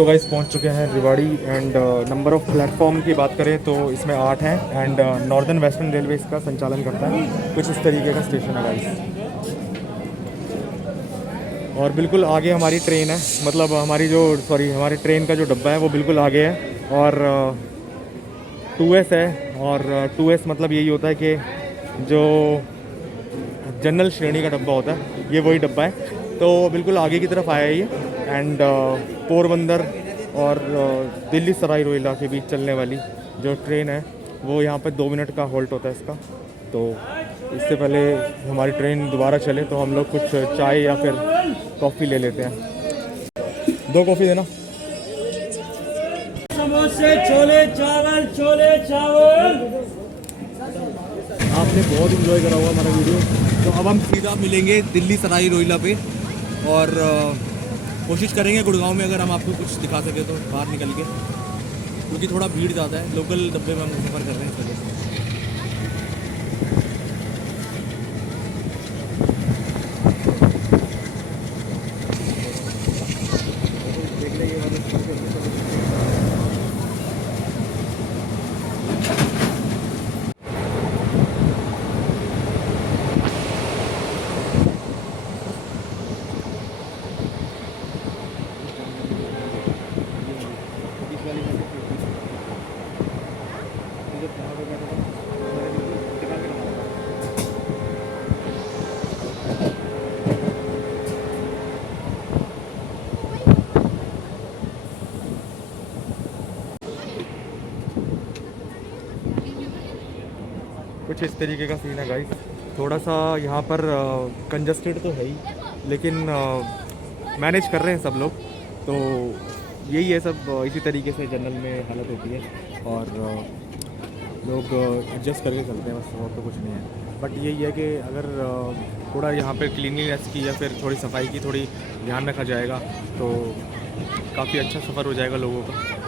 तो गाइस पहुंच चुके हैं Rewari and number of platform की बात करें तो इसमें 8 हैं एंड नॉर्दर्न वेस्टर्न रेलवे इसका संचालन करता है। कुछ इस तरीके का स्टेशन है गाइस। और बिल्कुल आगे हमारी ट्रेन है, मतलब हमारी ट्रेन का जो डब्बा है वो बिल्कुल आगे है। और 2S है, और 2S मतलब यही होता है कि जो जनरल श्रेणी का डब्बा होता है ये वही डब्बा है। तो बिल्कुल आगे की तरफ आया ये एंड पोरबंदर और दिल्ली सराय रोहिल्ला के बीच चलने वाली जो ट्रेन है वो यहाँ पे 2 मिनट का होल्ट होता है इसका। तो इससे पहले हमारी ट्रेन दोबारा चले तो हम लोग कुछ चाय या फिर कॉफ़ी ले लेते हैं। 2 कॉफ़ी देना। समोसे, छोले चावल, छोले चावल। आपने बहुत इन्जॉय करा हुआ हमारा वीडियो। तो अब हम सीधा मिलेंगे दिल्ली सराय रोहिल्ला पे और कोशिश करेंगे गुड़गांव में अगर हम आपको कुछ दिखा सके तो बाहर निकल के, क्योंकि थोड़ा भीड़ ज़्यादा है। लोकल डब्बे में हम सफ़र कर रहे हैं चलो। कुछ इस तरीके का सीन है गाइस। थोड़ा सा यहाँ पर कंजस्टेड तो है ही, लेकिन मैनेज कर रहे हैं सब लोग। तो यही है सब, इसी तरीके से जनरल में हालत होती है और लोग एडजस्ट करके चलते हैं बस, और तो कुछ नहीं है। बट यही है कि अगर थोड़ा यहाँ पे क्लीनलीनेस की या फिर थोड़ी सफाई की थोड़ी ध्यान रखा जाएगा तो काफ़ी अच्छा सफ़र हो जाएगा लोगों का।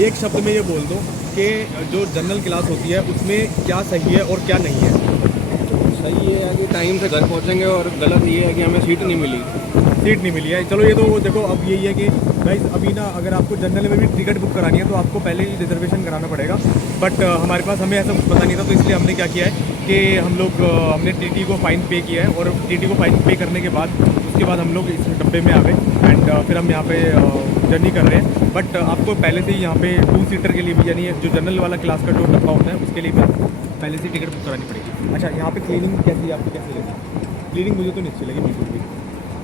एक शब्द में ये बोल दो कि जो जनरल क्लास होती है उसमें क्या सही है और क्या नहीं है। सही है कि टाइम से घर पहुंचेंगे, और गलत ये है कि हमें सीट नहीं मिली है। चलो ये तो देखो, अब यही है कि गाइस अभी ना अगर आपको जनरल में भी टिकट बुक करानी है तो आपको पहले ही रिजर्वेशन कराना पड़ेगा। बट हमें ऐसा पता नहीं था, तो इसलिए हमने क्या किया है कि हमने टीटी को फ़ाइन पे किया है, और टीटी को फ़ाइन पे करने के बाद उसके बाद हम लोग इस डब्बे में आ गए एंड फिर हम यहाँ पे जर्नी कर रहे हैं। बट आपको पहले से ही यहाँ पे 2 सीटर के लिए भी, यानी जो जनरल वाला क्लास का जो डब्बा होता है उसके लिए भी पहले से टिकट बुक करानी पड़ेगी। अच्छा, यहाँ पे क्लीनिंग कैसी है, आपको कैसी लगी? क्लीनिंग मुझे तो नहीं अच्छी लगी बिल्कुल भी।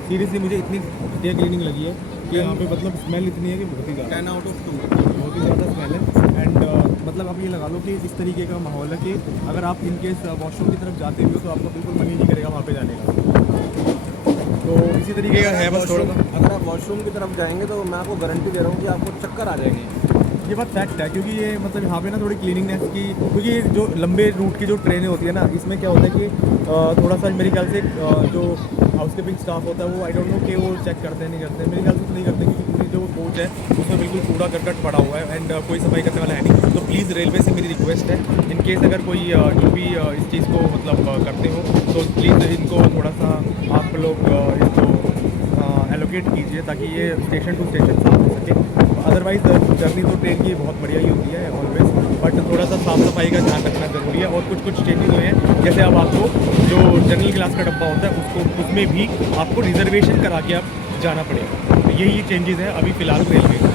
सीरियसली मुझे इतनी घटिया क्लीनिंग लगी है कि यहाँ पे मतलब स्मेल इतनी है कि बहुत ही ज़्यादा 10 आउट ऑफ 2 बहुत ही ज़्यादा स्मेल है। एंड मतलब आप ये लगा लो कि इस तरीके का माहौल है कि अगर आप इनकेस वॉशरूम की तरफ जाते हो तो आपका बिल्कुल मन ही नहीं करेगा वहाँ पे जाने का। तो इसी तरीके का है बस थोड़ा सा। अगर आप वॉशरूम की तरफ जाएंगे तो मैं आपको गारंटी दे रहा हूँ कि आपको चक्कर आ जाएंगे। ये बात फैक्ट है, क्योंकि ये मतलब यहाँ पे ना थोड़ी क्लीनिंगनेस की, क्योंकि ये जो लंबे रूट की जो ट्रेनें होती है ना, इसमें क्या होता है कि थोड़ा सा मेरे ख्याल से जो हाउसकीपिंग स्टाफ होता है वो आई डोंट नो कि वो चेक करते हैं नहीं करते हैं। मेरे ख्याल से तो नहीं करते, क्योंकि पूरी जो कोच है उसमें बिल्कुल कूड़ा करकट पड़ा हुआ है एंड कोई सफाई करने वाला है नहीं। तो प्लीज़ रेलवे से मेरी रिक्वेस्ट है, इन केस अगर कोई जो भी इस चीज़ को मतलब करते हो तो प्लीज़ इनको थोड़ा सा आप लोग इसको एलोकेट कीजिए ताकि ये स्टेशन टू स्टेशन साफ हो सके। अदरवाइज़ जर्नी तो ट्रेन की बहुत बढ़िया ही होती है ऑलवेज, बट थोड़ा सा साफ़ सफाई का ध्यान रखना ज़रूरी है। और कुछ चेंजेस हुए हैं, जैसे अब आपको जो जनरल क्लास का डब्बा होता है उसमें भी आपको रिजर्वेशन करा के आप जाना पड़ेगा। तो यही चेंजेस हैं अभी फ़िलहाल रेलवे में।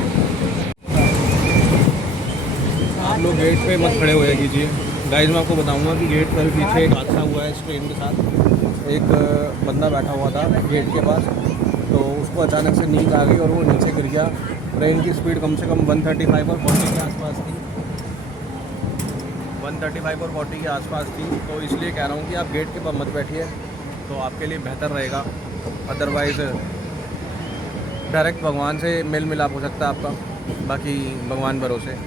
आप लोग गेट पे मत खड़े हुए कीजिए गाइस। मैं आपको बताऊंगा कि गेट पर पीछे एक हादसा हुआ है इस ट्रेन के साथ। एक बंदा बैठा हुआ था गेट के पास, तो उसको अचानक से नींद आ गई और वो नीचे गिर गया। ट्रेन की स्पीड कम से कम 135 और 40 के आसपास थी। 135 और 40 के आसपास थी। तो इसलिए कह रहा हूँ कि आप गेट के पास मत बैठिए, तो आपके लिए बेहतर रहेगा। अदरवाइज़ डायरेक्ट भगवान से मेल मिलाप हो सकता है आपका। बाकी भगवान भरोसे।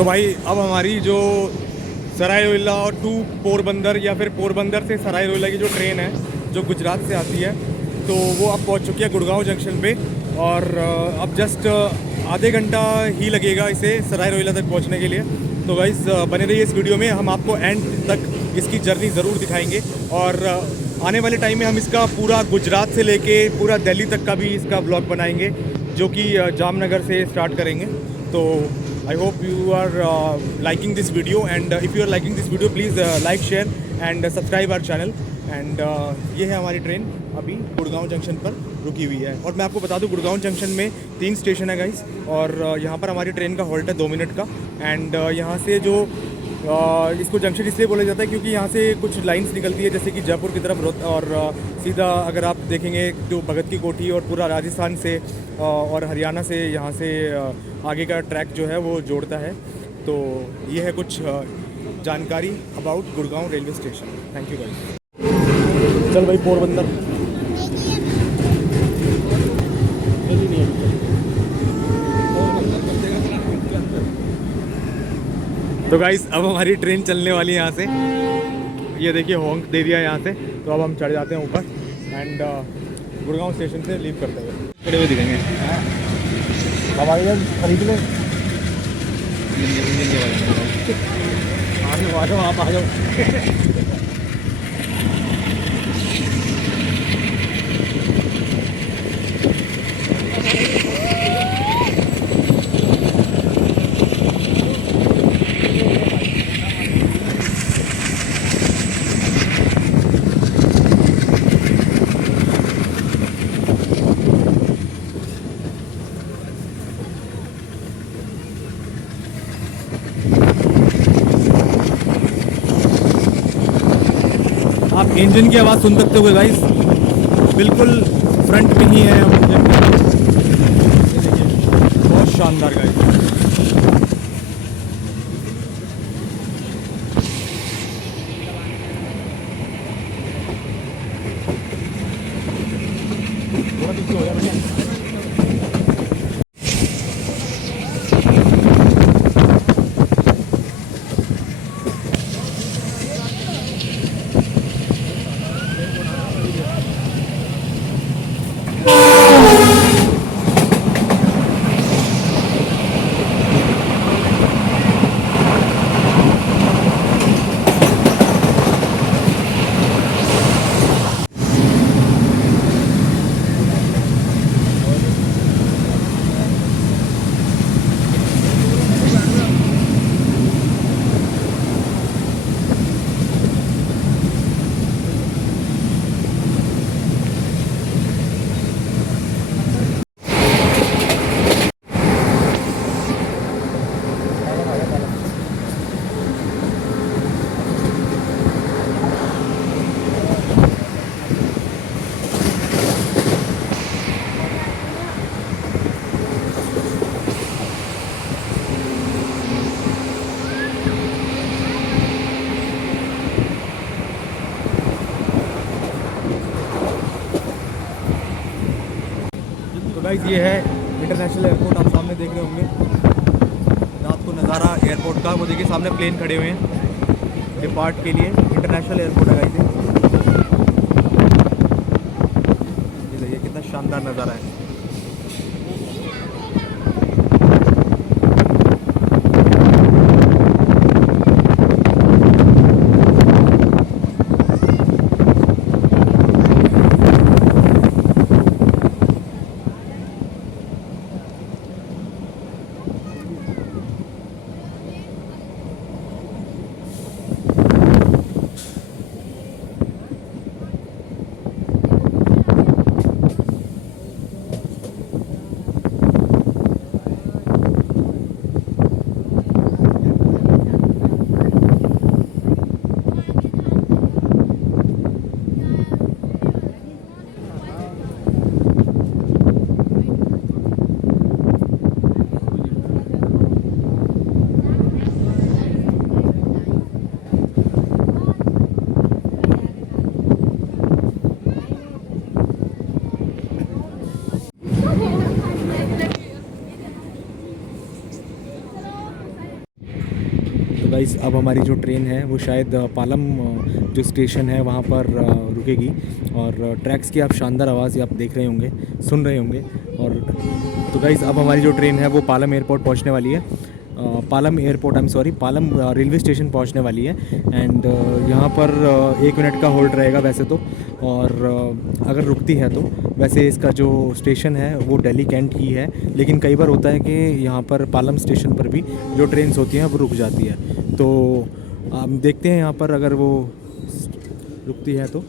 तो भाई अब हमारी जो सराय रोहिल्ला और टू पोरबंदर या फिर पोरबंदर से सराय रोहिल्ला की जो ट्रेन है जो गुजरात से आती है, तो वो अब पहुंच चुकी है गुड़गांव जंक्शन पे। और अब जस्ट आधे घंटा ही लगेगा इसे सराय रोहिल्ला तक पहुंचने के लिए। तो गाइस बने रहिए इस वीडियो में, हम आपको एंड तक इसकी जर्नी ज़रूर दिखाएंगे। और आने वाले टाइम में हम इसका पूरा गुजरात से लेके पूरा दिल्ली तक का भी इसका ब्लॉग बनाएंगे, जो कि जामनगर से स्टार्ट करेंगे। तो I hope you are liking this video, and if you are liking this video please like share and subscribe our channel. And ये है हमारी ट्रेन अभी गुड़गांव जंक्शन पर रुकी हुई है। और मैं आपको बता दूं गुड़गांव जंक्शन में 3 स्टेशन है गाइस, और यहाँ पर हमारी ट्रेन का हॉल्ट है 2 मिनट का। एंड यहाँ से जो इसको जंक्शन इसलिए बोला जाता है क्योंकि यहाँ से कुछ लाइंस निकलती है, जैसे कि जयपुर की तरफ, और सीधा अगर आप देखेंगे जो भगत की कोठी और पूरा राजस्थान से और हरियाणा से यहाँ से आगे का ट्रैक जो है वो जोड़ता है। तो ये है कुछ जानकारी about Gurgaon railway station. Thank you guys. चल भाई पोरबंदर। तो गाइस अब हमारी ट्रेन चलने वाली है यहाँ से, ये देखिए होंक दे दिया यहाँ से। तो अब हम चढ़ जाते हैं ऊपर एंड गुड़गांव स्टेशन से लीव करते हुए खड़े हुए दिखेंगे। हवाई जहाज खरीद लें, आ जाओ आप आ जाओ। आप इंजन की आवाज़ सुन सकते हो गाइस, बिल्कुल फ्रंट में ही है हम इंजन के। ये देखिए बहुत शानदार गाइस। थोड़ा पीछे हो जाए भैया। तो गाइस ये है इंटरनेशनल एयरपोर्ट, आप सामने देख रहे होंगे रात को नज़ारा एयरपोर्ट का। वो देखिए सामने प्लेन खड़े हुए हैं डिपार्ट के लिए। इंटरनेशनल एयरपोर्ट है गाइस ये देखिए कितना शानदार नज़ारा है। गाइस अब हमारी जो ट्रेन है वो शायद पालम जो स्टेशन है वहाँ पर रुकेगी। और ट्रैक्स की आप शानदार आवाज़ आप देख रहे होंगे, सुन रहे होंगे। और तो गाइस अब हमारी जो ट्रेन है वो पालम एयरपोर्ट पहुँचने वाली है। Palam airport, I am sorry, Palam railway station पहुंचने वाली है। एंड यहाँ पर 1 मिनट का होल्ड रहेगा वैसे तो। और अगर रुकती है तो वैसे इसका जो स्टेशन है वो दिल्ली कैंट की है, लेकिन कई बार होता है कि यहाँ पर पालम स्टेशन पर भी जो ट्रेन्स होती हैं वो रुक जाती है। तो हम देखते हैं यहाँ पर अगर वो रुकती है तो।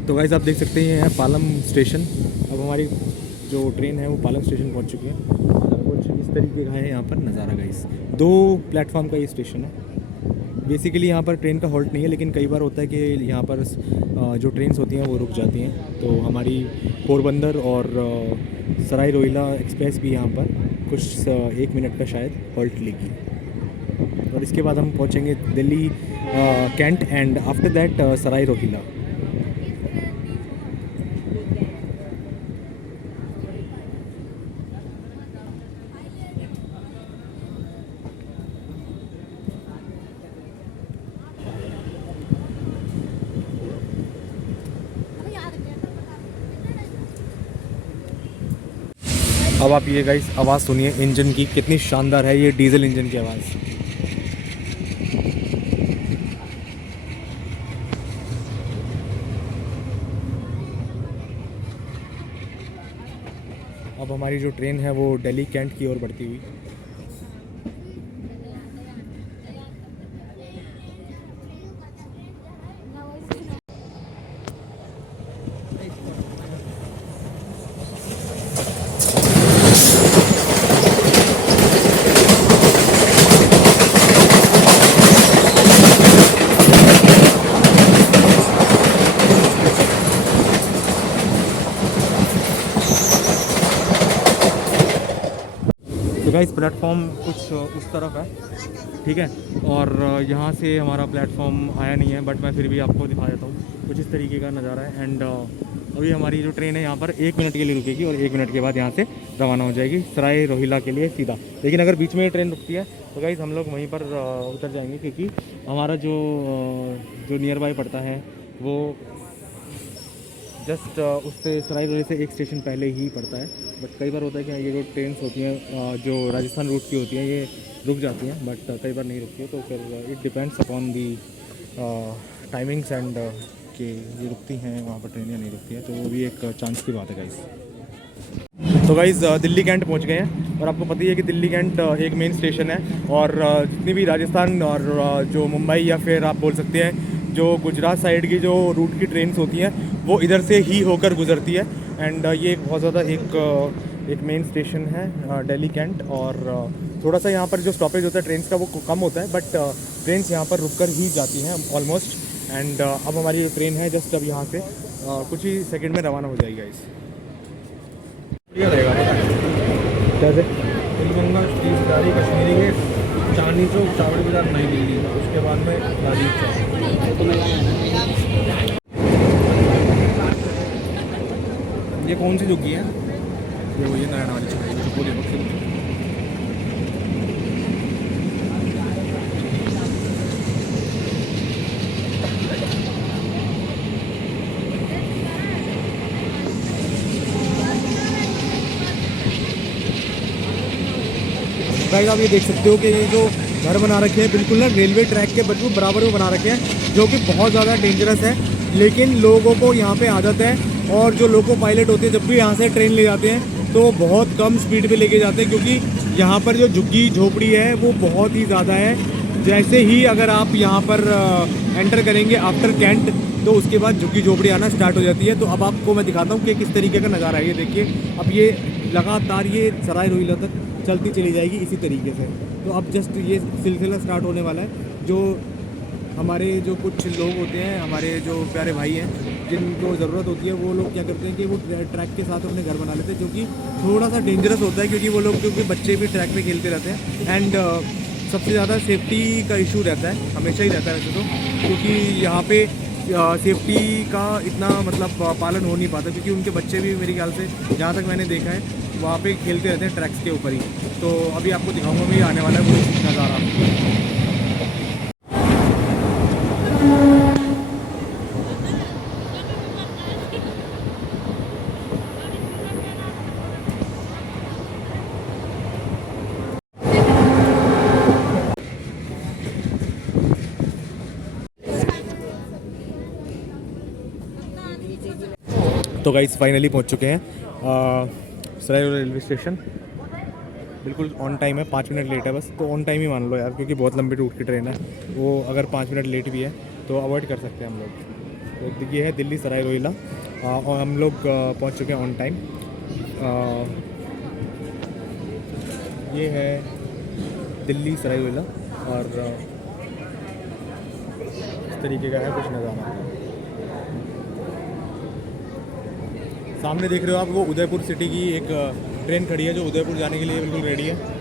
तो गाइस आप देख सकते हैं ये है पालम स्टेशन। अब हमारी जो ट्रेन है वो पालम स्टेशन पहुंच चुकी है। कुछ इस तरीके का है यहाँ पर नज़ारा गाइस। 2 प्लेटफॉर्म का ये स्टेशन है। बेसिकली यहाँ पर ट्रेन का हॉल्ट नहीं है, लेकिन कई बार होता है कि यहाँ पर जो ट्रेन्स होती हैं वो रुक जाती हैं। तो हमारी पोरबंदर और सराय रोहिला एक्सप्रेस भी यहाँ पर कुछ 1 मिनट का शायद हॉल्ट लेगी। और इसके बाद हम पहुँचेंगे Delhi Cantt and after that Sarai Rohilla. अब आप ये गाइस आवाज़ सुनिए इंजन की, कितनी शानदार है ये डीजल इंजन की आवाज़। अब हमारी जो ट्रेन है वो दिल्ली कैंट की ओर बढ़ती हुई। तो गाइस प्लेटफॉर्म कुछ उस तरफ है, ठीक है। और यहाँ से हमारा प्लेटफॉर्म आया नहीं है, बट मैं फिर भी आपको दिखा देता हूँ। कुछ इस तरीके का नज़ारा है। एंड अभी हमारी जो ट्रेन है यहाँ पर 1 मिनट के लिए रुकेगी और 1 मिनट के बाद यहाँ से रवाना हो जाएगी सराय रोहिला के लिए सीधा। लेकिन अगर बीच में ये ट्रेन रुकती है तो गाइस हम लोग वहीं पर उतर जाएंगे, क्योंकि हमारा जो नियर बाय पड़ता है वो जस्ट उससे सराय रोहिला से 1 स्टेशन पहले ही पड़ता है। बट कई बार होता है कि ये जो ट्रेन्स होती हैं जो राजस्थान रूट की होती हैं ये रुक जाती हैं, बट कई बार नहीं रुकती है। तो फिर it depends upon the timings and कि ये रुकती हैं वहाँ पर ट्रेन या नहीं रुकती है, तो वो भी एक चांस की बात है गाइस। तो गाइस दिल्ली कैंट पहुँच गए हैं और आपको पता ही है कि दिल्ली कैंट एक मेन स्टेशन है। और जितनी भी राजस्थान और जो मुंबई या फिर आप बोल सकते हैं जो गुजरात साइड की जो रूट की ट्रेन्स होती हैं वो इधर से ही होकर गुजरती है। एंड ये बहुत ज़्यादा एक मेन स्टेशन है दिल्ली कैंट। और थोड़ा सा यहाँ पर जो स्टॉपेज होता है ट्रेन्स का वो कम होता है, बट ट्रेन्स यहाँ पर रुककर ही जाती हैं ऑलमोस्ट। एंड अब हमारी जो ट्रेन है जस्ट अब यहाँ से कुछ ही सेकंड में रवाना हो जाएगी गाइस। बढ़िया रहेगा कैसे तिलगंगा तीर्थधारी कश्मीरी गेट, चांदनी चौक, चावड़ी बाजार, नई दिल्ली, उसके बाद में राजीव चौक। ये कौन सी झुग्गी है? ये वही नारायण वाली चौक जो पूरी वक्त गाइस आप ये देख सकते हो कि ये जो घर बना रखे हैं बिल्कुल ना रेलवे ट्रैक के बिल्कुल बराबर में बना रखे हैं, जो कि बहुत ज़्यादा डेंजरस है। लेकिन लोगों को यहाँ पे आदत है। और जो लोको पायलट होते हैं जब भी यहाँ से ट्रेन ले जाते हैं तो बहुत कम स्पीड पे लेके जाते हैं, क्योंकि यहाँ पर जो झुग्गी झोपड़ी है वो बहुत ही ज़्यादा है। जैसे ही अगर आप यहाँ पर एंटर करेंगे आफ्टर कैंट तो उसके बाद झुग्गी झोपड़ी आना स्टार्ट हो जाती है। तो अब आपको मैं दिखाता हूँ कि किस तरीके का नज़ारा है। ये देखिए अब ये लगातार ये सराय रोहिला तक चलती चली जाएगी इसी तरीके से। तो अब जस्ट ये सिलसिला स्टार्ट होने वाला है। जो हमारे जो कुछ लोग होते हैं, हमारे जो प्यारे भाई हैं, जिनको ज़रूरत होती है, वो लोग क्या करते हैं कि वो ट्रैक के साथ अपने घर बना लेते हैं, जो कि थोड़ा सा डेंजरस होता है, क्योंकि वो लोग, क्योंकि बच्चे भी ट्रैक पे खेलते रहते हैं। एंड सबसे ज़्यादा सेफ्टी का इशू रहता है, हमेशा ही रहता है वैसे तो, क्योंकि यहाँ पे सेफ्टी का इतना मतलब पालन हो नहीं पाता, क्योंकि उनके बच्चे भी मेरे ख्याल से, जहाँ तक मैंने देखा है, वहाँ पे खेलते रहते हैं ट्रैक्स के ऊपर ही। तो अभी आपको दिखाऊंगा मैं, आने वाला है वो नज़ारा। तो गाइस फाइनली पहुंच चुके हैं सराय रेलवे स्टेशन। बिल्कुल ऑन टाइम है, 5 मिनट लेट है बस, तो ऑन टाइम ही मान लो यार, क्योंकि बहुत लंबी रूट की ट्रेन है। वो अगर 5 मिनट लेट भी है तो अवॉइड कर सकते हैं हम लोग। तो ये है दिल्ली सराय रोहिला, और हम लोग पहुंच चुके हैं ऑन टाइम। ये है दिल्ली सराय रोहिला, और इस तरीके का है कुछ नज़ारा। सामने देख रहे हो आप, वो उदयपुर सिटी की एक ट्रेन खड़ी है, जो उदयपुर जाने के लिए बिल्कुल रेडी है।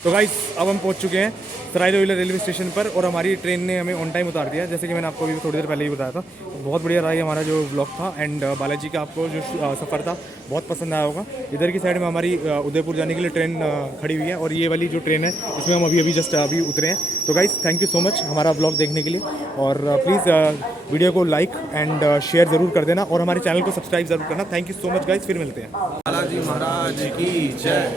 तो गाइस अब हम पहुंच चुके हैं सराय रोहिला रेलवे स्टेशन पर, और हमारी ट्रेन ने हमें ऑन टाइम उतार दिया, जैसे कि मैंने आपको अभी थोड़ी देर पहले ही बताया था। बहुत बढ़िया रहा ये हमारा जो ब्लॉग था। एंड बालाजी का आपको जो सफ़र था बहुत पसंद आया होगा। इधर की साइड में हमारी उदयपुर जाने के लिए ट्रेन खड़ी हुई है, और ये वाली जो ट्रेन है इसमें हम अभी जस्ट उतरे हैं। तो guys thank you so much हमारा ब्लॉग देखने के लिए, और प्लीज़ वीडियो को लाइक एंड शेयर ज़रूर कर देना, और हमारे चैनल को सब्सक्राइब ज़रूर करना। Thank you so much guys, फिर मिलते हैं। बालाजी महाराज की जय।